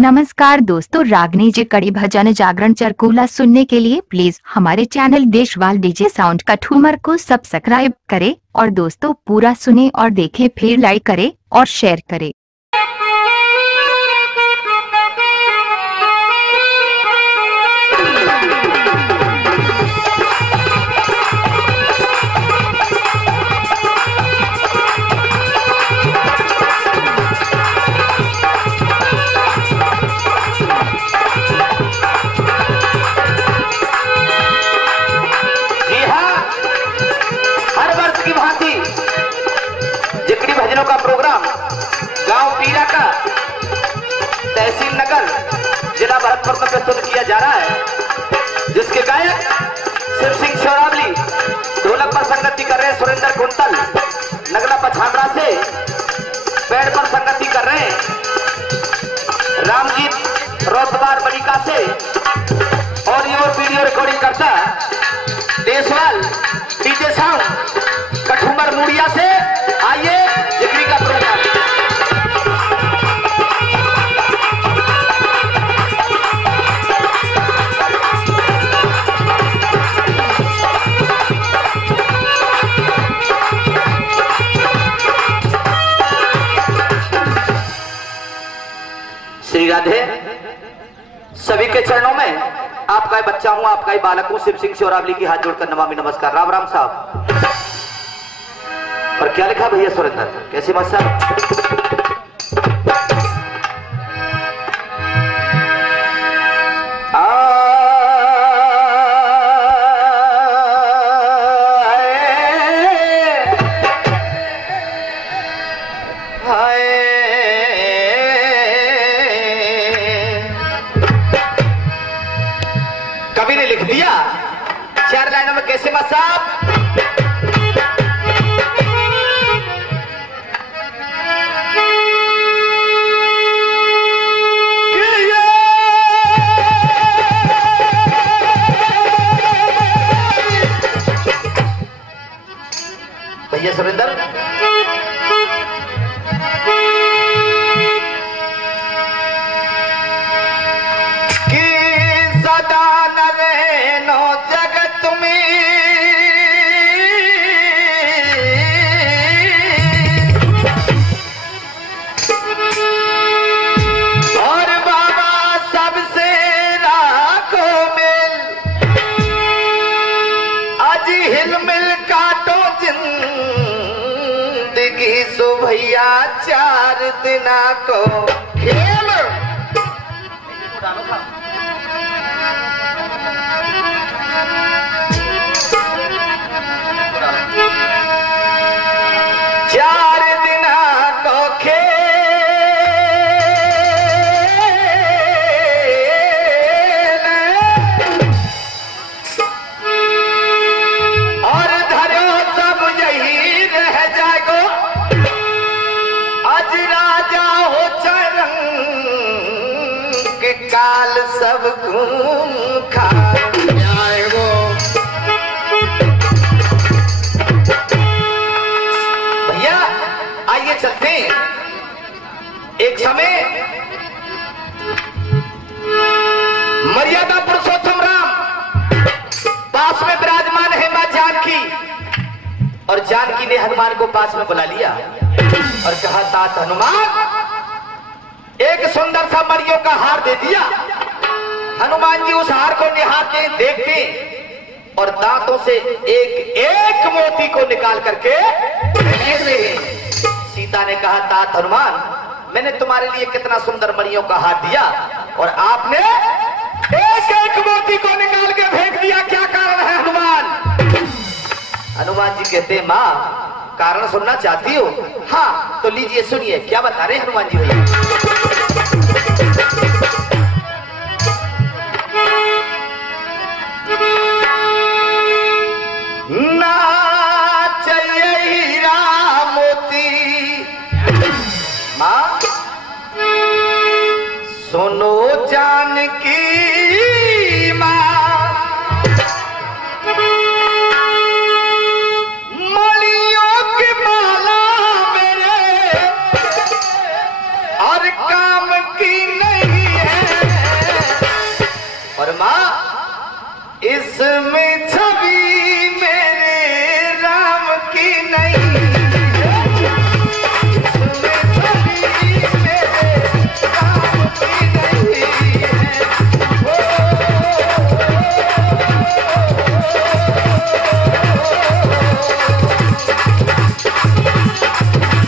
नमस्कार दोस्तों, रागनी जी कड़ी भजन जागरण चरकूला सुनने के लिए प्लीज हमारे चैनल देशवाल डीजे साउंड का ठूमर को सब्सक्राइब करें और दोस्तों पूरा सुने और देखें, फिर लाइक करें और शेयर करें। भजनों का प्रोग्राम गांव पीरा का तहसील नगर जिला भरतपुर में प्रस्तुत किया जा रहा है, जिसके गायक शिव सिंह शोरावली, ढोलक पर संगति कर रहे हैं सुरेंद्र कुंतल, नगला पछामरा से पैड पर संगति कर रहे हैं रामजीत रोतबार बड़ीका से, ऑडियो वीडियो रिकॉर्डिंग करता देशवाल डीजे साउंड कठुमर मुड़िया से। आइए जिक्री का प्रोग्राम। श्री राधे, सभी के चरणों में आपका ही बच्चा हूं, आपका ही बालक हूं, शिव सिंह शोरावली की हाथ जोड़कर नमामि नमस्कार। राम राम साहब। और क्या लिखा भैया सुरेंद्र, कैसे बात साहब? कवि ने लिख दिया 4 लाइनों में, कैसे बात साहब? भैया सुरेंद्र, कि सदा न रहनो जगत में, और बाबा सबसे राखो मिल, आज हिल मिल काटो जिंदगी सो भैया 4 दिना को खेल। 4 दिना को खेल, और धरो सब यही रह जाएगो, आज राजा हो चरंग के काल सब घूम खा जाएगो। भैया आइए चलते हैं। एक समय मर्यादा पुरुषोत्तम राम पास में विराजमान है मां जानकी, और जानकी ने हनुमान को पास में बुला लिया और कहा, तात हनुमान, एक सुंदर सा मरियों का हार दे दिया। हनुमान जी उस हार को निहारते देखते और दांतों से एक एक मोती को निकाल करके फेंक रहे। सीता ने कहा, तात हनुमान, मैंने तुम्हारे लिए कितना सुंदर मरियों का हार दिया और आपने एक एक मोती को निकाल के फेंक दिया, क्या कारण है हनुमान? हनुमान जी कहते, मां, कारण सुनना चाहती हो? हाँ, तो लीजिए सुनिए, क्या बता रहे हनुमान जी भैया। ना चाहिए हीरा मोती, मां सुनो जानकी मां, मणियों की माला मेरे और काम की नहीं। इसमें छवि मेरे राम की नहीं, इसमें छवि मेरे राम की नहीं है।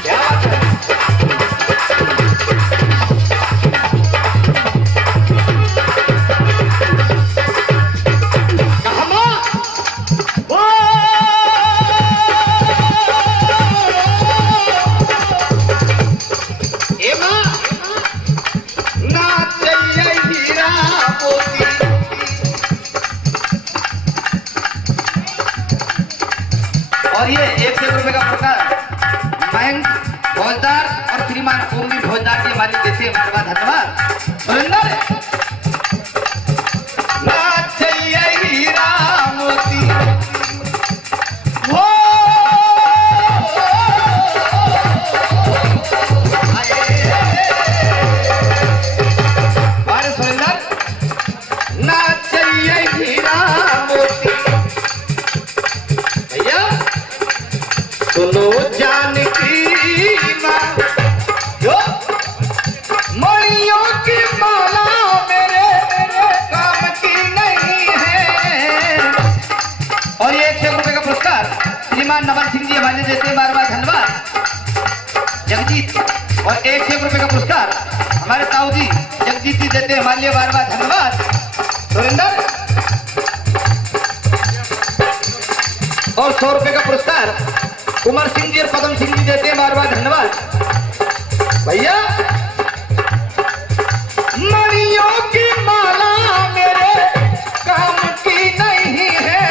क्या बात है? और ये 1 रुपए का पुरस्कार मयंक भोजदार और श्रीमान ओमनी भोजदार के मालिक देते हैं। हमारे बाद धन्यवाद। सुरेंद्र ना चाहिए हीरा मोती हो, अरे सुरेंद्र ना चाहिए हीरा मोती। भैया सुनो जानकी माँ, जो मणियों की माला मेरे काम की नहीं है। और ये 1 रुपए का पुरस्कार श्रीमान नवल सिंह जी हमारे देते हैं। बार बार धन्यवाद जगजीत। और 1 रुपए का पुरस्कार हमारे ताऊ जी जगजीत जी देते हैं हमारे लिए। बार बार धन्यवाद सुरेंद्र। और 100 रुपए का पुरस्कार कुमार सिंह जी और पदम सिंह जी देते हैं। बार बार धन्यवाद भैया। मणियों की माला मेरे काम की नहीं है,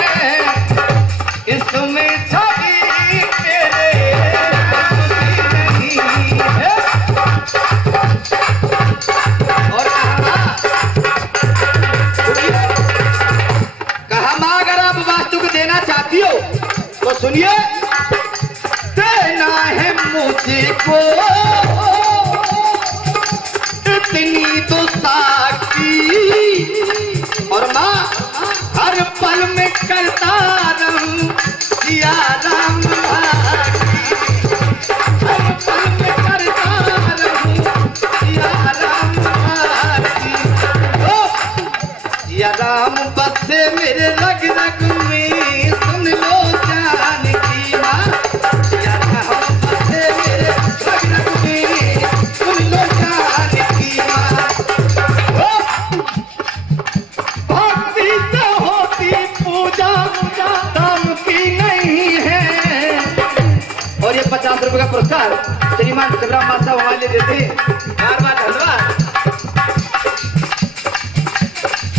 इसमें छवि मेरे काम की नहीं है। और कहा मां अगर आप वास्तु को देना चाहती हो तो सुनिए, देना है मुझे को इतनी तो साकी, और माँ हर पल में करता रहूं सिया राम की, हर पल में करता रहूं सिया राम की। सिया राम बसे मेरे रग रग में, सुन लो जानकी माँ। सिया राम बसे मेरे रग रग में, सुन लो जानकी माँ। भक्ति से होती पूजा काम की नहीं है। और ये 50 रुपए का पुरस्कार श्रीमान शिवराम मासा हमारे देते हैं। बार बार धन्यवाद।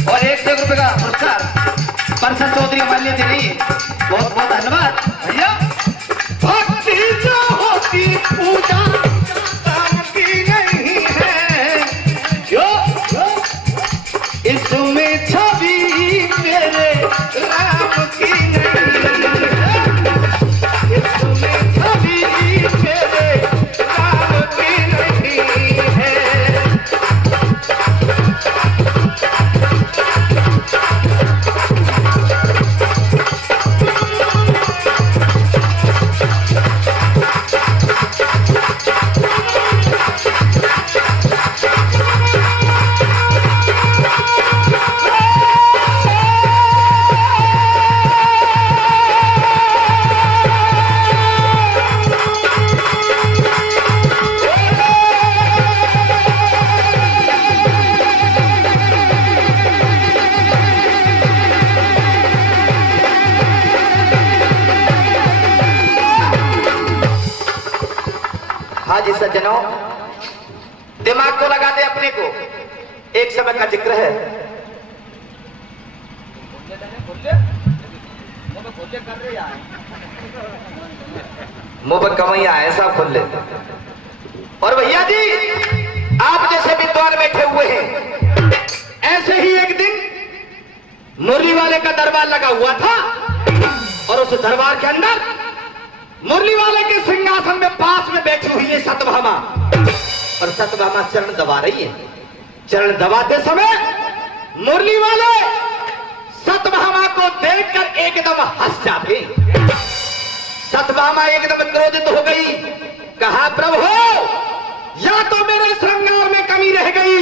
और 1 रुपए का पुरस्कार परसत चौधरी हमारे लिए दे रही है। बहुत बहुत धन्यवाद भैया। भक्ति जो होती पूजा काम की नहीं है, जो इसमें छवि मेरे राम की नहीं है, इसमें छवि मेरे राम की नहीं है। हाँ जी सज्जनों, दिमाग को लगा दे अपने को। एक समय का जिक्र है, मुंह पर कमैया ऐसा खोल ले। और भैया जी आप जैसे विद्वान बैठे हुए हैं, ऐसे ही एक दिन मुरली वाले का दरबार लगा हुआ था और उस दरबार के अंदर मुरली वाले के सिंहासन में पास में बैठी हुई है सत्यभामा, और सत्यभामा चरण दबा रही है। चरण दबाते समय मुरली वाले सत्यभामा को देखकर एकदम हंस जाते। सत्यभामा एकदम क्रोधित हो गई, कहा प्रभु या तो मेरे श्रृंगार में कमी रह गई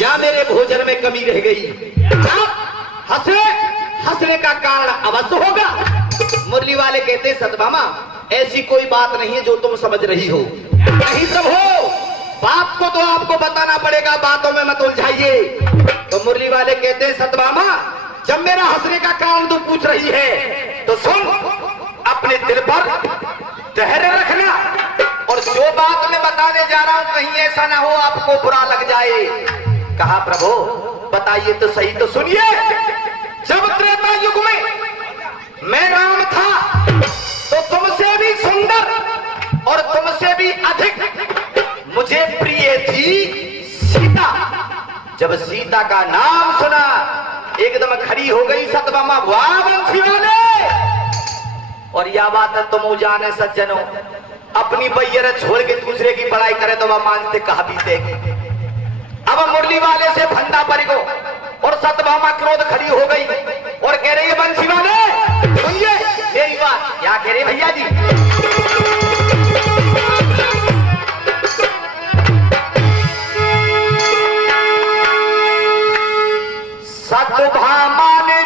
या मेरे भोजन में कमी रह गई। हंसने का कारण अवश्य होगा। मुरली वाले कहते सत्यभामा ऐसी कोई बात नहीं है जो तुम समझ रही हो। नहीं प्रभु, बात को तो आपको बताना पड़ेगा, बातों में मत उलझाइए। तो मुरली वाले कहते सत्यभामा जब मेरा हंसने का कारण तू पूछ रही है तो सुन, अपने दिल पर धैर्य रखना और जो बात मैं बताने जा रहा हूं कहीं ऐसा ना हो आपको बुरा लग जाए। कहा प्रभु बताइए तो सही, तो सुनिए। जब त्रेता युग में मैं राम था तो तुमसे भी सुंदर और तुमसे भी अधिक मुझे प्रिय थी सीता। जब सीता का नाम सुना एकदम खड़ी हो गई सत्यभामा, वाह बंसी वाले। और यह बात है तुम जाने सज्जनों, अपनी बैयर छोड़ के दूसरे की बड़ाई करे तो वह मानते कहा बीतेगी। अब मुरली वाले से फंदा पड़ गो और सत्यभामा क्रोध खड़ी हो गई और कह रही है बंसी वाले सुनिए मेरी बात। क्या कह रहे भैया जी? सत्यभामा ने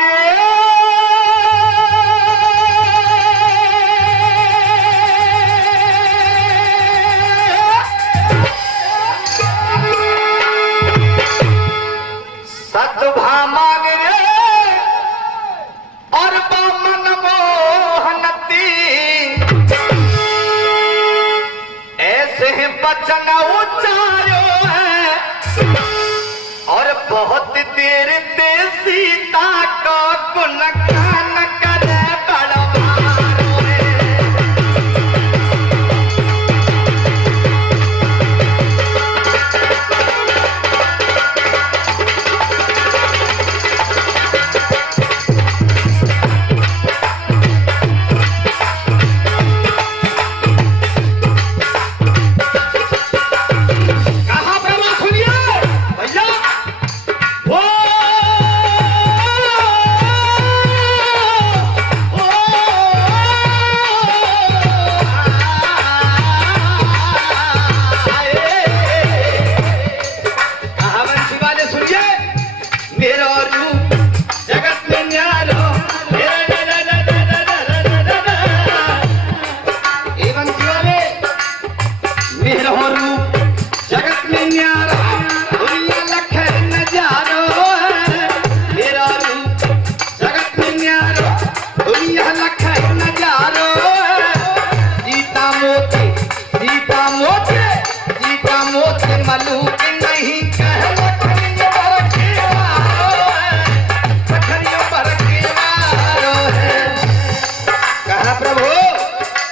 सत्यभामा ने और बामन मोहनती ऐसे वचन उच्चारो है और बहुत देर ते सीता को गुणगान करे बड़वारो है।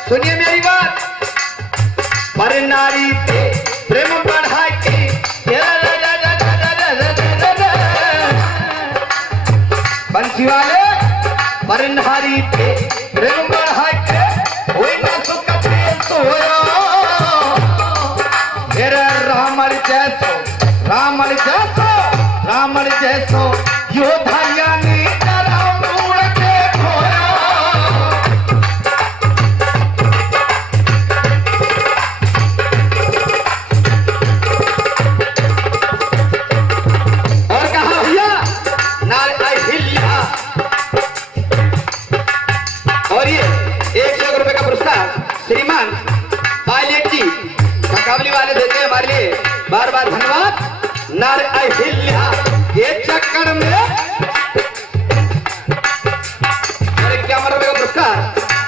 सुनिए मेरी बात, पर नारी पे प्रेम बढ़ा के बंसी वाले, पर नारी पे प्रेम बढ़ा के वही ना सुख पे सोया। मेरा रामल जैसो रामल जैसो रामल जैसो योद्धा यानी श्रीमान पायलट जी काबली वाले देते हैं हमारे लिए, बार बार धन्यवाद। नार अहिल्या ये चक्कर में क्या रुपए का पुरस्कार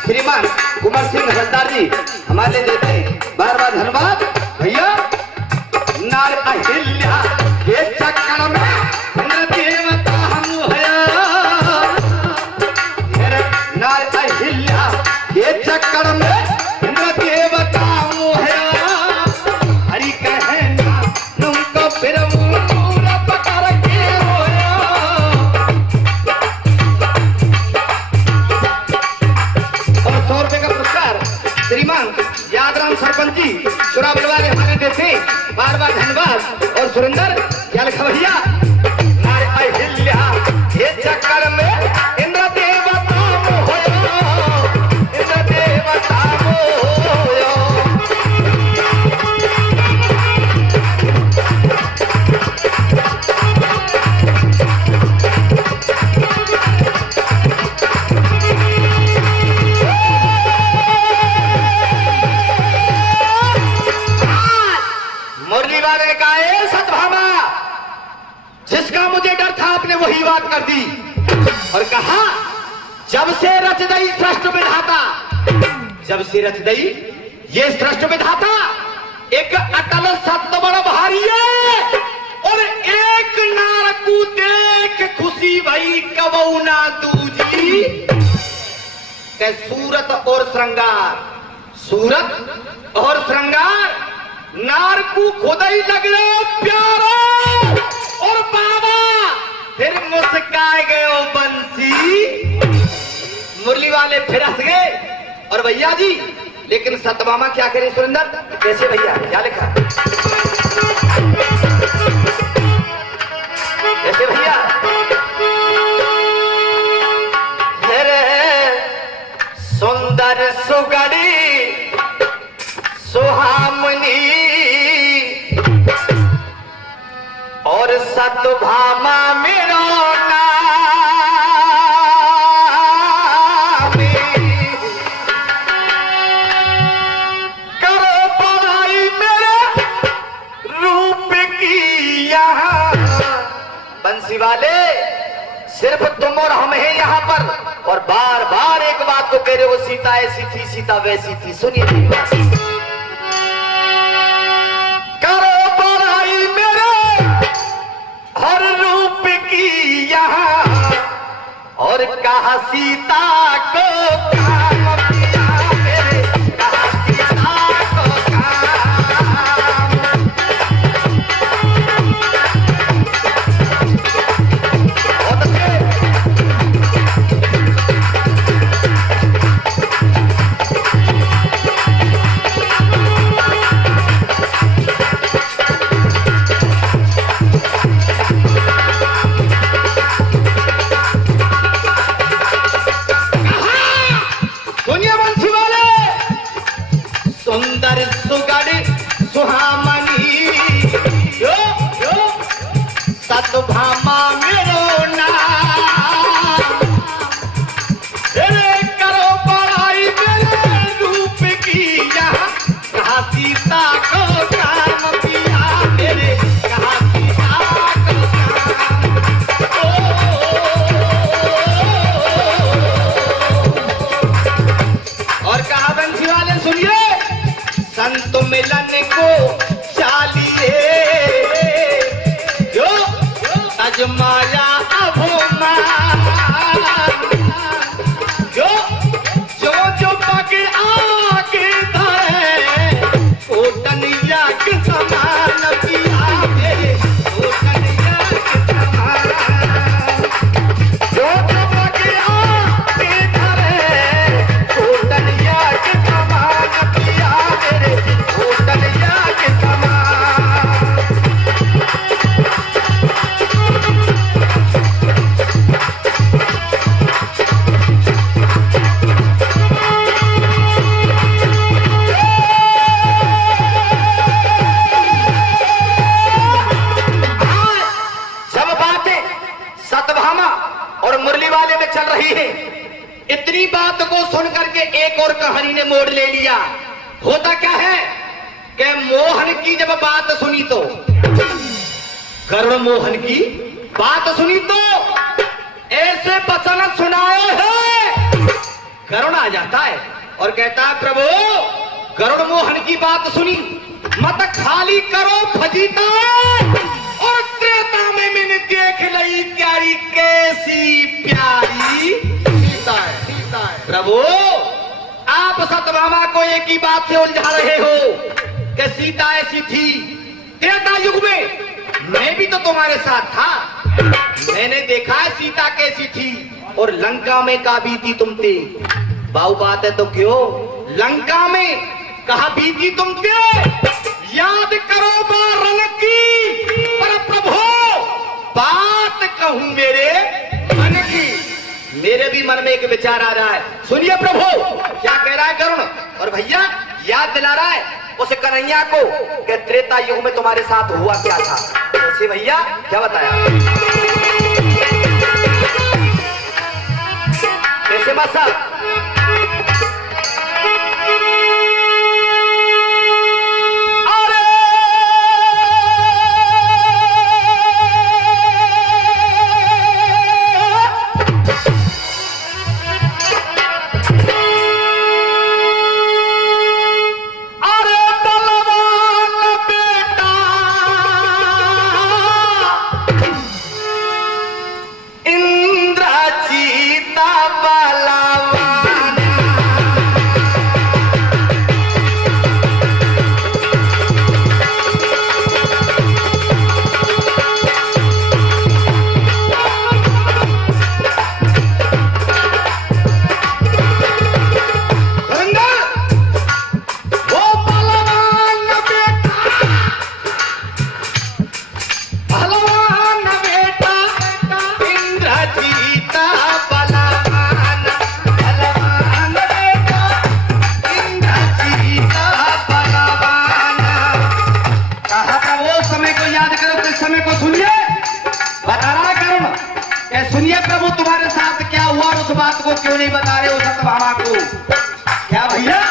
श्रीमान कुमार सिंह हवलदार जी हमारे लिए देते हैं, बार बार धन्यवाद भैया। नार अहिल्या ये चक्कर में देवता हम नार अहिल्या ये चक्कर में सरपंच जी चुरा बुलवा के हमारे देते, बार बार धन्यवाद। और सुरेंद्र क्या लिखा भैया, नारे अहिल्या ये चक्कर ने वही बात कर दी और कहा जब से रच दई सृष्टि विधाता, जब से रच दई ये सृष्टि विधाता, एक अटल सत्य बड़ भारी है और एक नारकू देख खुशी भई कबऊ ना दूजी के सूरत और श्रृंगार, सूरत और श्रृंगार नारकू खुदाई लग रहे प्यारो और बाबा फिर मुस्काए गए बंसी। मुरली वाले फिर हंस गए और भैया जी लेकिन सतभामा क्या करे सुरेंद्र, कैसे भैया क्या लिखा कैसे भैया, सुंदर सुगड़ी सुहामनी और सतभामा मेरो बंसी वाले सिर्फ तुम और हम हैं यहाँ पर और बार बार एक बात को कह रहे हो सीता ऐसी थी सीता वैसी थी। सुनिए करो बड़ाई मेरे हर रूप की यहाँ और कहा सीता को काम किया मेरे, कहा सीता को सतभामा मेरो नाम, करो बड़ाई मेरे रूप की यहाँ, कहा सीता को काम किया मेरे, कहा सीता को काम। और कहा बंसी वाले सुनिए संत मिलन को चालिए माया अभोमान जो जो जो पगे आगे धरे ओटनिया के समान पिया मेरे, ओटनिया के समान जो जो पगे आगे धरे ओटनिया के समान पिया मेरे, ओटनिया के समान। चल रही है इतनी बात को सुनकर के एक और कहानी ने मोड़ ले लिया। होता क्या है कि मोहन की जब बात सुनी तो करुण मोहन की बात सुनी तो ऐसे वचन सुनाए हैं करुण आ जाता है और कहता है प्रभु करुण मोहन की बात सुनी मत खाली करो फजीता और त्रेता में मैंने देख ली प्यारी कैसी प्यारी सीता है। प्रभु आप सतभामा को एक ही बात से उलझा रहे हो कि सीता ऐसी थी। त्रेता युग में मैं भी तो तुम्हारे साथ था, मैंने देखा है सीता कैसी थी और लंका में कहा बीती तुम थे। बाऊ बात है तो क्यों लंका में कहा बीती तुम थे, याद करो बारन की पर प्रभु बात कहूं मेरे मन की। मेरे भी मन में एक विचार आ रहा है, सुनिए प्रभु क्या कह रहा है करुण। और भैया याद दिला रहा है उस कन्हैया को कि त्रेता युग में तुम्हारे साथ हुआ क्या था। तो भैया क्या बताया कैसे मसा सुनिए, बता रहा करुण कि सुनिए प्रभु तुम्हारे साथ क्या हुआ और उस बात को क्यों नहीं बता रहे हो सत्यभामा को? क्या भैया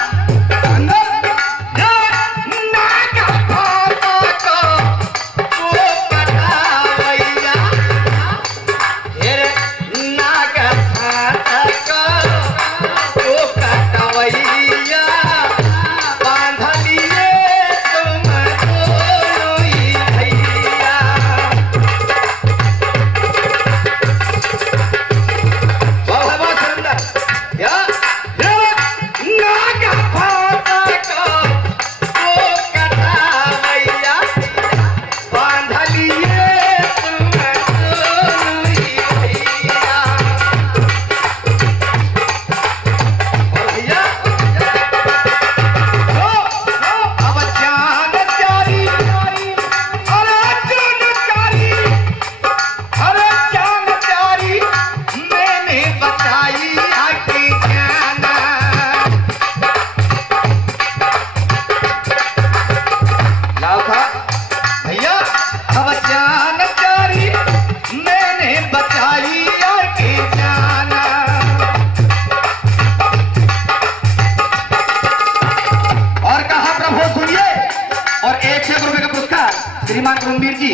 श्रीमान कुंभीर जी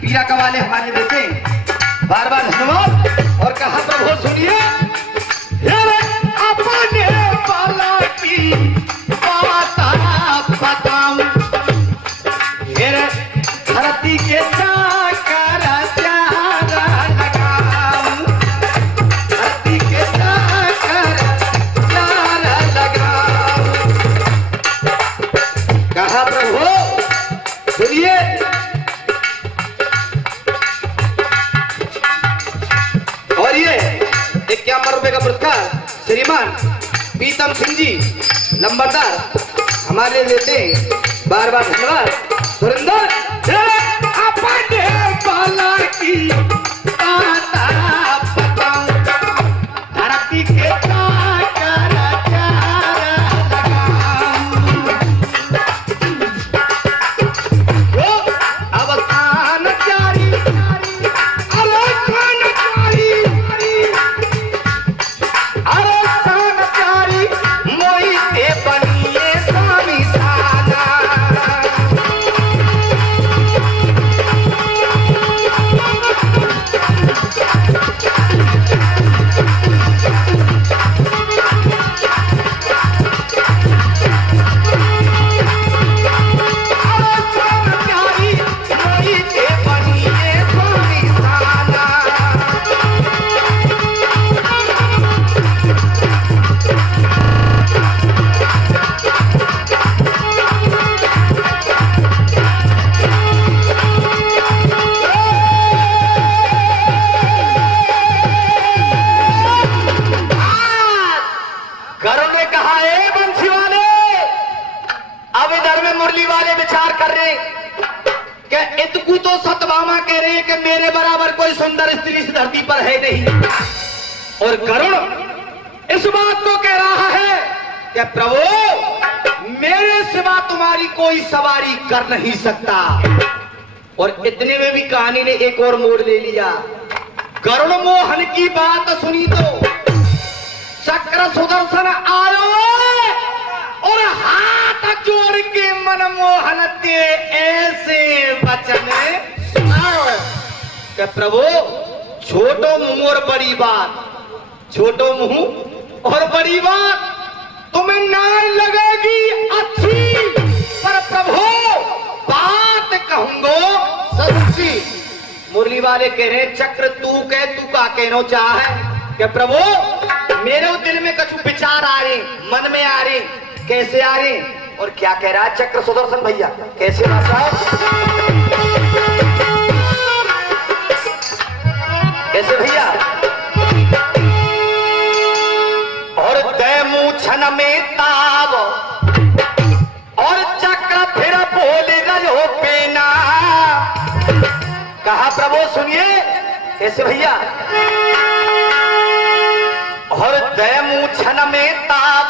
पीरा कवाले हमारे देते हैं, बार बार धन्यवाद। और कहा प्रभु सुनिए, अपने बाला की बात बताऊं, धरती के चाकर प्यारा लगाऊं, धरती के चाकर प्यारा लगाऊं। कहा प्रभु सुनिए, और ये 51 रुपए का पुरस्कार श्रीमान पीतम सिंह जी नंबरदार हमारे देते हैं, बार बार धन्यवाद। सुरेंद्र अपने बाला की बात बताऊं, धरती के चाकर प्यारा लगाऊं, अवसान जारी अवसान जारी अवसान जारी मोई के बनिए स्वामी साना। मुरली वाले विचार कर रहे कि इतकू तो सत्यभामा कह रहे हैं कि मेरे बराबर कोई सुंदर स्त्री इस धरती पर है नहीं, और गरुड़ इस बात को कह रहा है कि प्रभु मेरे सिवा तुम्हारी कोई सवारी कर नहीं सकता। और इतने में भी कहानी ने एक और मोड़ ले लिया। गरुड़ मोहन की बात सुनी तो चक्र सुदर्शन आयो और हाथ जोड़ के मनमोहन ते ऐसे वचन सुनाओ कि प्रभु छोटो मुंह और बड़ी बात, छोटो मुंह और बड़ी बात तुम्हें ना लगेगी अच्छी, पर प्रभु बात कहूंगो सच्ची। मुरली वाले कह रहे चक्र तू का कहना चाहे कि प्रभु मेरे दिल में कुछ विचार आ रहे, मन में आ रहे, कैसे आ रहे और क्या कह रहा है चक्र सुदर्शन भैया, कैसे बात कैसे भैया। और दैमूछन में ताव और चक्र फिर बोल गयो पेना। कहा प्रभु सुनिए कैसे भैया। और दैमूछन में ताव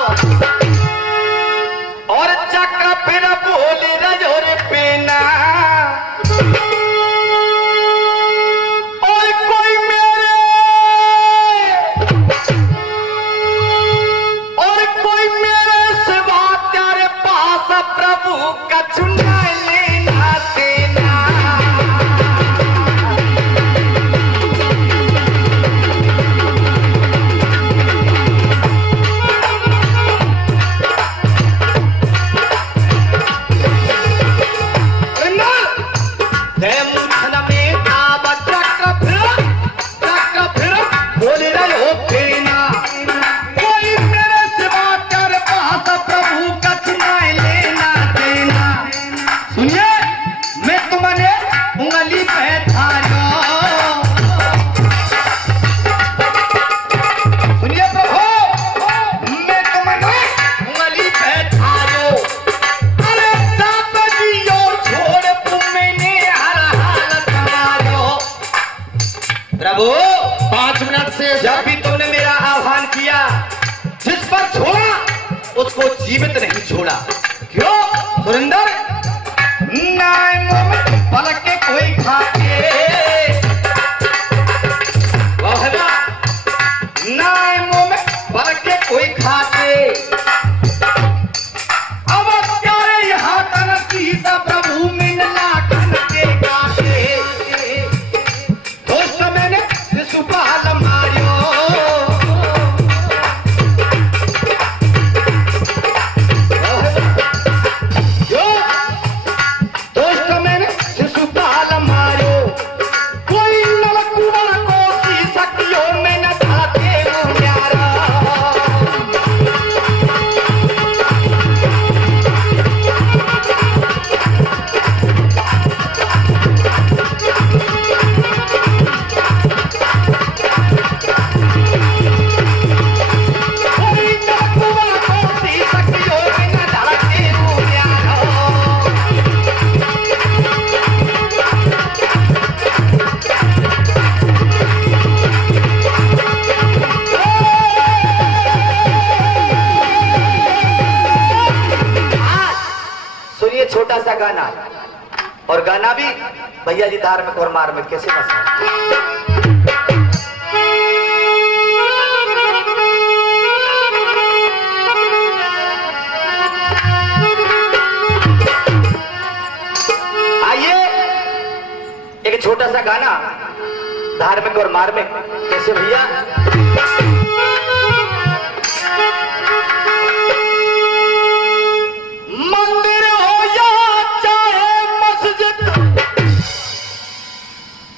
और चक्र फिर बोले रजोर पेना। प्रभु 5 मिनट से जब भी तुमने मेरा आह्वान किया, जिस पर छोड़ा उसको जीवित नहीं छोड़ा। क्यों सुरेंद्र? पलक के कोई खाके मुंह में पलक के कोई खाके, अब प्यारे यहाँ तन सीसा प्रभु मिलना कन के काटे, दोस्त मैंने शिशुपाल मारियो, दोस्त मैंने शिशुपाल मारियो, कोई नलकुआ को सी सकियो में न धाते प्यारा। सुनिए छोटा सा गाना, और गाना भी भैया जी धार्मिक और मार्मिक कैसे मसा। आइए एक छोटा सा गाना धार्मिक और मार्मिक कैसे भैया। मंदिर हो या चाहे मस्जिद,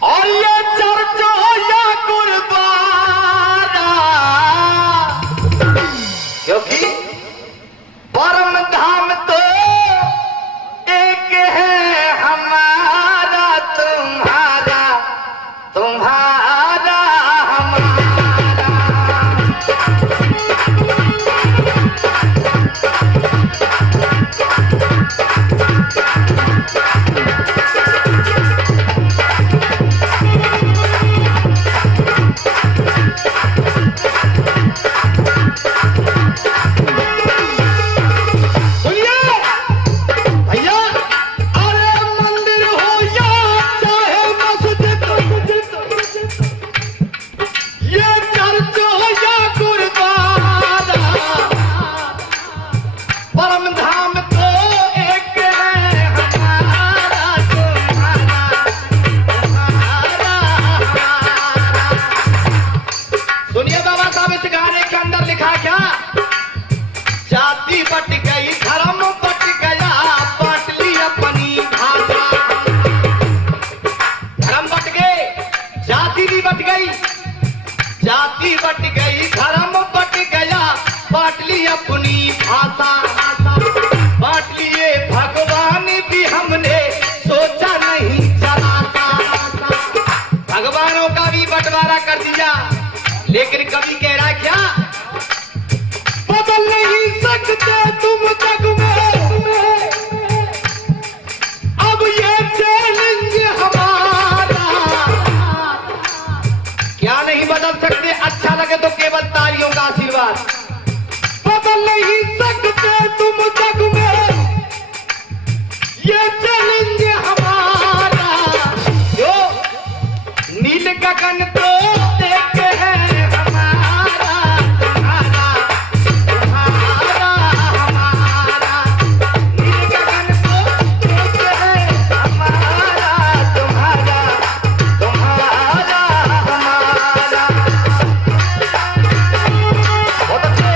और ये चर्च हो या गुरुद्वारा, क्योंकि परम धाम तो एक है हमारा तुम्हारा, तुम्हारा हमारा। जाति बट गई, धर्म बट गया, बांट ली अपनी भाषा, बांट लिए भगवान भी हमने सोचा नहीं चला था। भगवानों का भी बंटवारा कर दिया, लेकिन कभी कह रहा क्या, बदल नहीं सकते तुम जग में, अब ये चैलेंज हमारा। क्या नहीं बदल सकते? अच्छा लगे तो केवल तालियों का आशीर्वाद। बदल नहीं सकते तुम जग में, ये चैलेंज हमारा। जो नील गगन को देख है हमारा, तुम्हारा, तुम्हारा, हमारा। नील गगन को देख है हमारा, तुम्हारा, तुम्हारा, हमारा। बहुत अच्छे।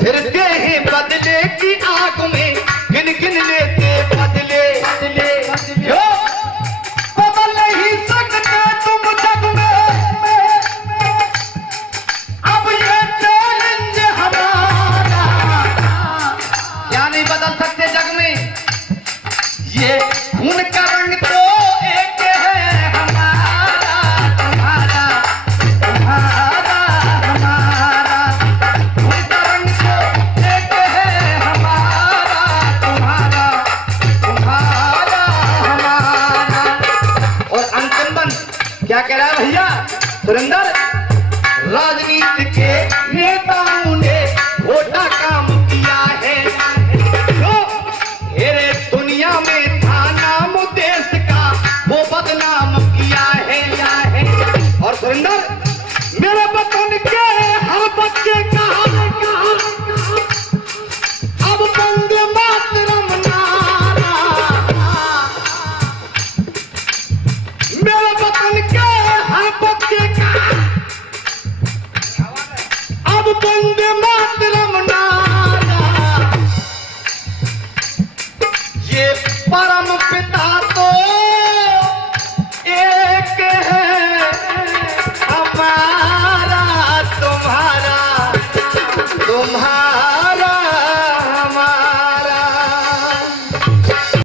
फिरते ही बदले की आग में गिन गिन लेते बदले क्यों बदल नहीं सकते तुम जग में, अब ये चैलेंज हमारा। क्या नहीं बदल सकते जग में, ये खून का रंग तो एक है हमारा तुम्हारा तुम्हारा हमारा, खून का रंग तो एक है हमारा तुम्हारा तुम्हारा हमारा। और अंतिम बंद क्या कह रहा है भैया सुरेंद्र,